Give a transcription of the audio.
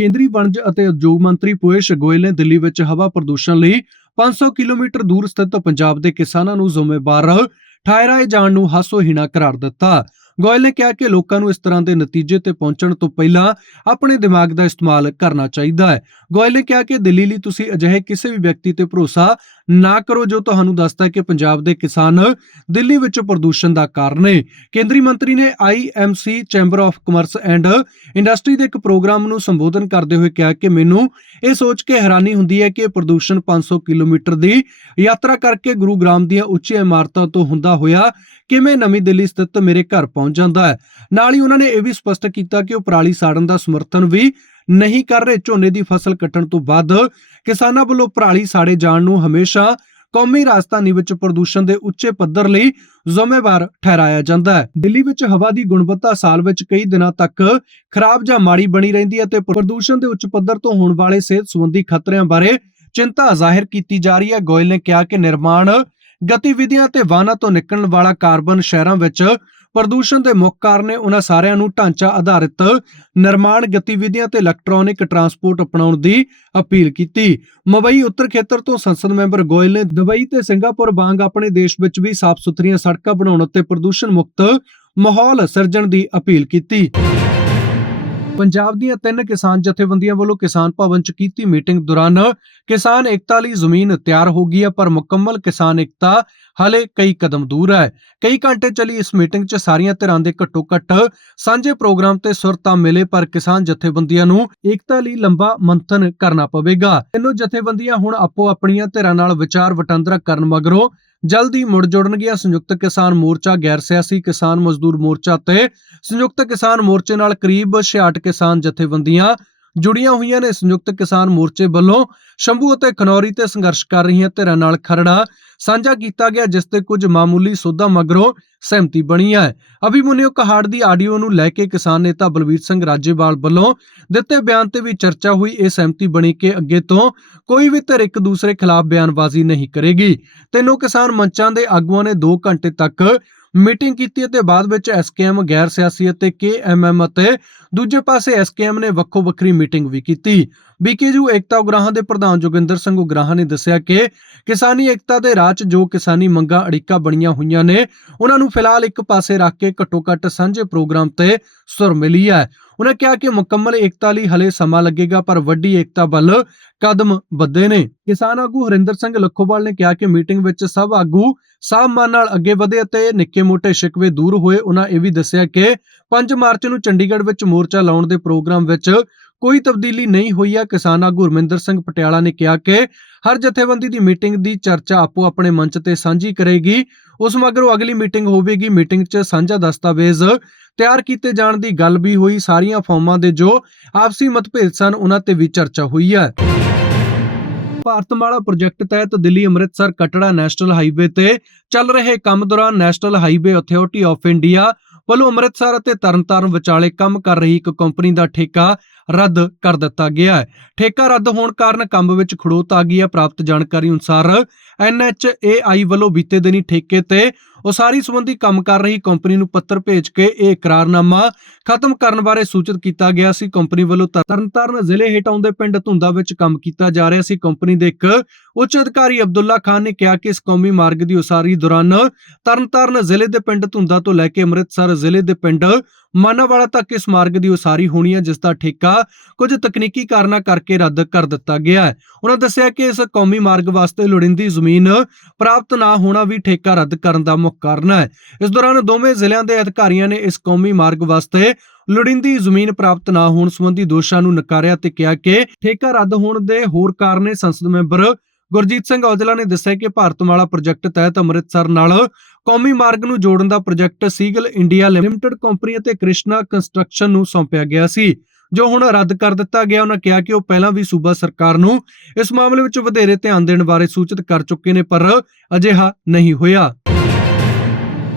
ਕੇਂਦਰੀ ਵਣਜ ਅਤੇ ਉਦਯੋਗ ਮੰਤਰੀ ਪੂਏਸ਼ ਗੋਇਲ ਨੇ ਦਿੱਲੀ ਵਿੱਚ ਹਵਾ ਪ੍ਰਦੂਸ਼ਣ ਲਈ 500 ਕਿਲੋਮੀਟਰ ਦੂਰ ਸਥਿਤ ਪੰਜਾਬ ਦੇ ਕਿਸਾਨਾਂ ਨੂੰ ਜ਼ਿੰਮੇਵਾਰ ਠਹਿਰਾਏ ਜਾਣ ਨੂੰ ਹਾਸੋਹੀਣਾ ਕਰਾਰ ਦਿੱਤਾ। ਗੋਇਲ ਨੇ ਕਿਹਾ ਕਿ ਲੋਕਾਂ ਨੂੰ ਇਸ ਤਰ੍ਹਾਂ ਦੇ ਨਤੀਜੇ ਤੇ ਪਹੁੰਚਣ ਤੋਂ ਪਹਿਲਾਂ ਆਪਣੇ ਦਿਮਾਗ ਦਾ ਇਸਤੇਮਾਲ ਕਰਨਾ ਚਾਹੀਦਾ ਹੈ। ਗੋਇਲ ਨੇ ਕਿਹਾ ਕਿ ਦਿੱਲੀ ਲਈ ਤੁਸੀਂ ਅਜਿਹੇ ਕਿਸੇ ਵੀ ਵਿਅਕਤੀ ਤੇ ਭਰੋਸਾ ਨਾ ਕਰੋ ਜੋ ਤੁਹਾਨੂੰ ਦੱਸਦਾ ਹੈ ਕਿ ਪੰਜਾਬ ਦੇ ਕਿਸਾਨ ਦਿੱਲੀ ਵਿੱਚ ਪ੍ਰਦੂਸ਼ਣ ਦਾ ਕਾਰਨ ਨੇ। ਕੇਂਦਰੀ ਮੰਤਰੀ ਨੇ IMC chamber of commerce and industry ਦੇ ਇੱਕ ਪ੍ਰੋਗਰਾਮ ਨੂੰ ਸੰਬੋਧਨ ਕਰਦੇ ਹੋਏ ਕਿਹਾ ਕਿ ਮੈਨੂੰ ਇਹ ਸੋਚ ਕੇ ਹੈਰਾਨੀ ਹੁੰਦੀ ਹੈ ਕਿ ਪ੍ਰਦੂਸ਼ਣ 500 ਕਿਲੋਮੀਟਰ ਦੀ ਯਾਤਰਾ ਕਰਕੇ ਗੁਰੂਗ੍ਰਾਮ ਦੀਆਂ ਉੱਚੀਆਂ ਇਮਾਰਤਾਂ ਤੋਂ ਹੁੰਦਾ ਹੋਇਆ ਕਿਵੇਂ ਨਵੀਂ ਦਿੱਲੀ ਸਥਿਤ ਮੇਰੇ ਘਰ ਪਹੁੰਚ ਜਾਂਦਾ ਹੈ। ਨਾਲ ਹੀ ਉਹਨਾਂ ਨੇ ਇਹ ਵੀ ਸਪਸ਼ਟ ਕੀਤਾ ਕਿ ਉਹ ਪਰਾਲੀ ਸਾੜਨ ਦਾ ਸਮਰਥਨ ਵੀ ਨਹੀਂ ਕਰ ਰਹੇ। ਝੋਨੇ ਦੀ ਫਸਲ ਕੱਟਣ ਤੋਂ ਬਾਅਦ ਕਿਸਾਨਾਂ ਵੱਲੋਂ ਪਰਾਲੀ ਸਾੜੇ ਜਾਣ ਨੂੰ ਹਮੇਸ਼ਾ ਕੌਮੀ ਰਾਜਧਾਨੀ ਵਿੱਚ ਪ੍ਰਦੂਸ਼ਣ ਦੇ ਉੱਚੇ ਪੱਧਰ ਲਈ ਜ਼ਿੰਮੇਵਾਰ ਠਹਿਰਾਇਆ ਜਾਂਦਾ ਹੈ। ਦਿੱਲੀ ਵਿੱਚ ਹਵਾ ਦੀ ਗੁਣਵੱਤਾ ਸਾਲ ਵਿੱਚ ਕਈ ਦਿਨਾਂ ਤੱਕ ਖਰਾਬ ਜਾਂ ਮਾੜੀ ਬਣੀ ਰਹਿੰਦੀ ਹੈ ਤੇ ਪ੍ਰਦੂਸ਼ਣ ਦੇ ਉੱਚ ਪੱਧਰ ਤੋਂ ਹੋਣ ਵਾਲੇ ਸਿਹਤ ਸੰਬੰਧੀ ਖਤਰਿਆਂ ਬਾਰੇ ਚਿੰਤਾ ਜ਼ਾਹਿਰ ਕੀਤੀ ਜਾ ਰਹੀ ਹੈ। ਗੋਇਲ ਨੇ ਕਿਹਾ ਕਿ ਨਿਰਮਾਣ ਗਤੀਵਿਧੀਆਂ ਤੇ ਵਾਹਨਾਂ ਤੋਂ ਨਿਕਲਣ ਵਾਲਾ ਕਾਰਬਨ ਸ਼ਹਿਰਾਂ ਵਿੱਚ ਪ੍ਰਦੂਸ਼ਣ ਦੇ ਮੁੱਖ ਕਾਰਨ ਨੇ ਉਹਨਾਂ ਸਾਰਿਆਂ ਨੂੰ ਢਾਂਚਾ ਆਧਾਰਿਤ ਨਿਰਮਾਣ ਗਤੀਵਿਧੀਆਂ ਤੇ ਇਲੈਕਟ੍ਰੋਨਿਕ ਟਰਾਂਸਪੋਰਟ ਅਪਣਾਉਣ ਦੀ ਅਪੀਲ ਕੀਤੀ। ਮੁੰਬਈ ਉੱਤਰ ਖੇਤਰ ਤੋਂ ਸੰਸਦ ਮੈਂਬਰ ਗੋਇਲ ਨੇ ਦੁਬਈ ਤੇ ਸਿੰਗਾਪੁਰ ਵਾਂਗ ਆਪਣੇ ਦੇਸ਼ ਵਿੱਚ ਵੀ ਸਾਫ਼ ਸੁਥਰੀਆਂ ਸੜਕਾਂ ਬਣਾਉਣ ਅਤੇ ਪ੍ਰਦੂਸ਼ਣ ਮੁਕਤ ਮਾਹੌਲ ਸਿਰਜਣ ਦੀ ਅਪੀਲ ਕੀਤੀ। ਪੰਜਾਬ ਦੀਆਂ ਤਿੰਨ ਕਿਸਾਨ ਜਥੇਬੰਦੀਆਂ ਵੱਲੋਂ ਕਿਸਾਨ ਭਵਨ 'ਚ ਕੀਤੀ ਮੀਟਿੰਗ ਦੌਰਾਨ ਕਿਸਾਨ ਏਕਤਾ ਲਈ ਜ਼ਮੀਨ ਤਿਆਰ ਹੋ ਗਈ ਹੈ, ਪਰ ਮੁਕੰਮਲ ਕਿਸਾਨ ਏਕਤਾ ਹਲੇ ਕਈ ਕਦਮ ਦੂਰ ਹੈ। ਕਈ ਘੰਟੇ ਚੱਲੀ ਇਸ ਮੀਟਿੰਗ 'ਚ ਸਾਰੀਆਂ ਧਿਰਾਂ ਦੇ ਘੱਟੋ ਘੱਟ ਸਾਂਝੇ ਪ੍ਰੋਗਰਾਮ ਤੇ ਸੁਰ ਤਾਂ ਮਿਲੇ, ਪਰ ਕਿਸਾਨ ਜਥੇਬੰਦੀਆਂ ਨੂੰ ਏਕਤਾ ਲਈ ਲੰਬਾ ਮੰਥਨ ਕਰਨਾ ਪਵੇਗਾ। ਤਿੰਨੋਂ ਜਥੇਬੰਦੀਆਂ ਹੁਣ ਆਪੋ ਆਪਣੀਆਂ ਧਿਰਾਂ ਨਾਲ ਵਿਚਾਰ ਵਟਾਂਦਰਾ ਕਰਨ ਮਗਰੋਂ ਜਲਦੀ ਮੁੜ ਜੁੜਨਗੀਆਂ ਸੰਯੁਕਤ ਕਿਸਾਨ ਮੋਰਚਾ, ਗੈਰ ਸਿਆਸੀ ਕਿਸਾਨ ਮਜ਼ਦੂਰ ਮੋਰਚਾ ਤੇ ਸੰਯੁਕਤ ਕਿਸਾਨ ਮੋਰਚੇ ਨਾਲ ਕਰੀਬ 66 ਕਿਸਾਨ ਜਥੇਬੰਦੀਆਂ ਜੁੜੀਆਂ ਹੋਈਆਂ ਨੇ ਸੰਯੁਕਤ ਕਿਸਾਨ ਮੋਰਚੇ ਵੱਲੋਂ ਸ਼ੰਭੂ ਅਤੇ ਖਨੌਰੀ ਤੇ ਸੰਘਰਸ਼ ਕਰ ਰਹੀਆਂ ਧਿਰਾਂ ਨਾਲ ਖਰੜਾ ਸਾਂਝਾ ਕੀਤਾ ਗਿਆ, ਜਿਸ ਤੇ ਕੁਝ ਮਾਮੂਲੀ ਸੋਧਾਂ ਮਗਰੋਂ ਸਹਿਮਤੀ ਬਣੀ ਹੈ। ਅਭਿਮਨਿਊ ਕਹਾੜ ਦੀ ਆਡੀਓ ਨੂੰ ਲੈ ਕੇ ਕਿਸਾਨ ਨੇਤਾ ਬਲਵੀਰ ਸਿੰਘ ਰਾਜੇਵਾਲ ਵੱਲੋਂ ਦਿੱਤੇ ਬਿਆਨ ਤੇ ਵੀ ਚਰਚਾ ਹੋਈ। ਇਹ ਸਹਿਮਤੀ ਬਣੀ ਕਿ ਅੱਗੇ ਤੋਂ ਕੋਈ ਵੀ ਧਿਰ ਇੱਕ ਦੂਸਰੇ ਖਿਲਾਫ ਬਿਆਨਬਾਜ਼ੀ ਨਹੀਂ ਕਰੇਗੀ। ਤਿੰਨੋਂ ਕਿਸਾਨ ਮੰਚਾਂ ਦੇ ਆਗੂਆਂ ਨੇ 2 ਘੰਟੇ ਤੱਕ ਮੀਟਿੰਗ ਕੀਤੀ ਅਤੇ ਬਾਅਦ ਵਿੱਚ ਐਸਕੇਐਮ ਗੈਰ ਸਿਆਸੀ ਅਤੇ ਕੇਐਮਐਮ ਅਤੇ ਦੂਜੇ ਪਾਸੇ ਐਸਕੇਐਮ ਨੇ ਵੱਖੋ ਵੱਖਰੀ ਮੀਟਿੰਗ ਵੀ ਕੀਤੀ। ਬੀਕੇਯੂ ਏਕਤਾ ਉਗਰਾਹਾਂ ਦੇ ਪ੍ਰਧਾਨ ਜੋਗਿੰਦਰ ਸਿੰਘ ਉਗਰਾਹਾਂ ਨੇ ਦੱਸਿਆ ਕਿ ਕਿਸਾਨੀ ਏਕਤਾ ਦੇ ਰਾਹ 'ਚ ਜੋ ਕਿਸਾਨੀ ਮੰਗਾਂ ਅੜਿੱਕਾ ਬਣੀਆਂ ਹੋਈਆਂ ਨੇ, ਉਹਨਾਂ ਨੂੰ ਫਿਲਹਾਲ ਇੱਕ ਪਾਸੇ ਰੱਖ ਕੇ ਘੱਟੋ ਘੱਟ ਸਾਂਝੇ ਪ੍ਰੋਗਰਾਮ ਤੇ ਸੁਰ ਮਿਲੀ ਹੈ। ਉਹਨਾਂ ਕਿਹਾ ਕਿ ਮੁਕੰਮਲ ਏਕਤਾ ਲਈ ਹਲੇ ਸਮਾਂ ਲੱਗੇਗਾ, ਪਰ ਵੱਡੀ ਏਕਤਾ ਵੱਲ ਕਦਮ ਵੱਧੇ ਨੇ। ਕਿਸਾਨ ਆਗੂ ਹਰਿੰਦਰ ਸਿੰਘ ਲੱਖੋਵਾਲ ਨੇ ਕਿਹਾ ਕਿ ਮੀਟਿੰਗ ਵਿੱਚ ਸਭ ਆਗੂ ਸਾਮ ਮਨ ਨਾਲ ਅੱਗੇ ਵਧੇ ਅਤੇ ਨਿੱਕੇ-ਮੋਟੇ ਸ਼ਿਕਵੇ ਦੂਰ ਹੋਏ। ਉਹਨਾਂ ਇਹ ਵੀ ਦੱਸਿਆ ਕਿ 5 ਮਾਰਚ ਨੂੰ ਚੰਡੀਗੜ੍ਹ ਵਿੱਚ ਮੋਰਚਾ ਲਾਉਣ ਦੇ ਪ੍ਰੋਗਰਾਮ ਵਿੱਚ ਕੋਈ ਤਬਦੀਲੀ ਨਹੀਂ ਹੋਈ ਹੈ ਕਿਸਾਨ ਆਗੂ ਹਰਮਿੰਦਰ ਸਿੰਘ ਪਟਿਆਲਾ ਨੇ ਕਿਹਾ ਕਿ ਹਰ ਜਥੇਬੰਦੀ ਦੀ ਮੀਟਿੰਗ ਦੀ ਚਰਚਾ ਆਪੋ ਆਪਣੇ ਮੰਚ ਤੇ ਸਾਂਝੀ ਕਰੇਗੀ। ਉਸ ਮਗਰੋਂ ਅਗਲੀ ਮੀਟਿੰਗ ਹੋਵੇਗੀ। ਮੀਟਿੰਗ 'ਚ ਸਾਂਝਾ ਦਸਤਾਵੇਜ਼ ਤਿਆਰ ਕੀਤੇ ਜਾਣ ਦੀ ਗੱਲ ਵੀ ਹੋਈ। ਸਾਰੀਆਂ ਫਾਰਮਾਂ ਦੇ ਜੋ ਆਪਸੀ ਮਤਭੇਦ ਸਨ, ਉਹਨਾਂ ਤੇ ਵੀ ਚਰਚਾ ਹੋਈ ਹੈ। ਭਾਰਤਮਾਲਾ ਪ੍ਰੋਜੈਕਟ ਤਹਿਤ ਦਿੱਲੀ, ਅੰਮ੍ਰਿਤਸਰ, ਕਟੜਾ ਨੈਸ਼ਨਲ ਹਾਈਵੇ ਤੇ ਚੱਲ ਰਹੇ ਕੰਮ ਦੌਰਾਨ national highway authority of India ਵੱਲੋਂ ਅੰਮ੍ਰਿਤਸਰ ਅਤੇ ਤਰਨਤਾਰਨ ਵਿਚਾਲੇ ਕੰਮ ਕਰ ਰਹੀ ਇੱਕ ਕੰਪਨੀ ਦਾ ਠੇਕਾ ਰੱਦ ਕਰ ਦਿੱਤਾ ਗਿਆ ਹੈ। ਠੇਕਾ ਰੱਦ ਹੋਣ ਕਾਰਨ ਕੰਮ ਵਿੱਚ ਖੜੋਤ ਆ ਗਈ ਹੈ। ਪ੍ਰਾਪਤ ਜਾਣਕਾਰੀ ਅਨੁਸਾਰ ਐਨਐਚਏਆਈ ਵੱਲੋਂ ਬੀਤੇ ਦਿਨੀ ਠੇਕੇ ਤੇ ਉਸਾਰੀ ਸੰਬੰਧੀ ਕੰਮ ਕਰ ਰਹੀ ਕੰਪਨੀ ਨੂੰ ਪੱਤਰ ਭੇਜ ਕੇ ਇਹ ਇਕਰਾਰਨਾਮਾ ਖਤਮ ਕਰਨ ਬਾਰੇ ਸੂਚਿਤ ਕੀਤਾ ਗਿਆ ਸੀ। ਕੰਪਨੀ ਵੱਲੋਂ ਤਰਨਤਾਰਨ ਜ਼ਿਲ੍ਹੇ ਹੇਠ ਆਉਂਦੇ ਪਿੰਡ ਧੁੰਦਾ ਵਿੱਚ ਕੰਮ ਕੀਤਾ ਜਾ ਰਿਹਾ ਸੀ। ਕੰਪਨੀ ਦੇ ਇੱਕ ਉੱਚ ਅਧਿਕਾਰੀ ਅਬਦੁੱਲਾ ਖਾਨ ਨੇ ਕਿਹਾ ਕਿ ਇਸ ਕੌਮੀ ਮਾਰਗ ਦੀ ਉਸਾਰੀ ਦੌਰਾਨ ਤਰਨਤਾਰਨ ਜ਼ਿਲ੍ਹੇ ਦੇ ਪਿੰਡ ਧੁੰਦਾ ਤੋਂ ਲੈ ਕੇ ਅੰਮ੍ਰਿਤਸਰ ਜ਼ਿਲ੍ਹੇ ਦੇ ਪਿੰਡ ਮਾਨਾਵਾਲਾ ਤੱਕ ਇਸ ਮਾਰਗ ਦੀ ਉਸਾਰੀ ਹੋਣੀ ਹੈ, ਜਿਸ ਦਾ ਠੇਕਾ ਕੁਝ ਤਕਨੀਕੀ ਕਾਰਨਾਂ ਕਰਕੇ ਰੱਦ ਕਰ ਦਿੱਤਾ ਗਿਆ ਹੈ। ਉਹਨਾਂ ਦੱਸਿਆ ਕਿ ਇਸ ਕੌਮੀ ਮਾਰਗ ਵਾਸਤੇ ਲੋੜੀਂਦੀ ਜ਼ਮੀਨ ਪ੍ਰਾਪਤ ਨਾ ਹੋਣਾ ਵੀ ਠੇਕਾ ਰੱਦ ਕਰਨ ਦਾ ਮੁੱਖ ਕਾਰਨ ਹੈ। ਇਸ ਦੌਰਾਨ ਦੋਵੇਂ ਜ਼ਿਲ੍ਹਿਆਂ ਦੇ ਅਧਿਕਾਰੀਆਂ ਨੇ ਇਸ ਕੌਮੀ ਮਾਰਗ ਵਾਸਤੇ ਲੋੜੀਂਦੀ ਜ਼ਮੀਨ ਪ੍ਰਾਪਤ ਨਾ ਹੋਣ ਸੰਬੰਧੀ ਦੋਸ਼ਾਂ ਨੂੰ ਨਕਾਰਿਆ ਤੇ ਕਿਹਾ ਕਿ ਠੇਕਾ ਰੱਦ ਹੋਣ ਦੇ ਹੋਰ ਕਾਰਨ ਸੰਸਦ ਮੈਂਬਰ ਗੁਰਜੀਤ ਸਿੰਘ ਔਜਲਾ ਨੇ ਦੱਸਿਆ ਕਿ ਭਾਰਤਮਾਲਾ ਪ੍ਰੋਜੈਕਟ ਤਹਿਤ ਅੰਮ੍ਰਿਤਸਰ ਨਾਲ ਕੌਮੀ ਮਾਰਗ ਨੂੰ ਜੋੜਨ ਦਾ project Seagull India Limited company ਅਤੇ ਕ੍ਰਿਸ਼ਨਾ ਕੰਸਟਰਕਸ਼ਨ ਨੂੰ ਸੌਂਪਿਆ ਗਿਆ ਸੀ, ਜੋ ਹੁਣ ਰੱਦ ਕਰ ਦਿੱਤਾ ਗਿਆ। ਉਹਨਾਂ ਕਿਹਾ ਕਿ ਉਹ ਪਹਿਲਾਂ ਵੀ ਸੂਬਾ ਸਰਕਾਰ ਨੂੰ ਇਸ ਮਾਮਲੇ ਵਿੱਚ ਵਧੇਰੇ ਧਿਆਨ ਦੇਣ ਬਾਰੇ ਸੂਚਿਤ ਕਰ ਚੁੱਕੇ ਨੇ, ਪਰ ਅਜਿਹਾ ਨਹੀਂ ਹੋਇਆ।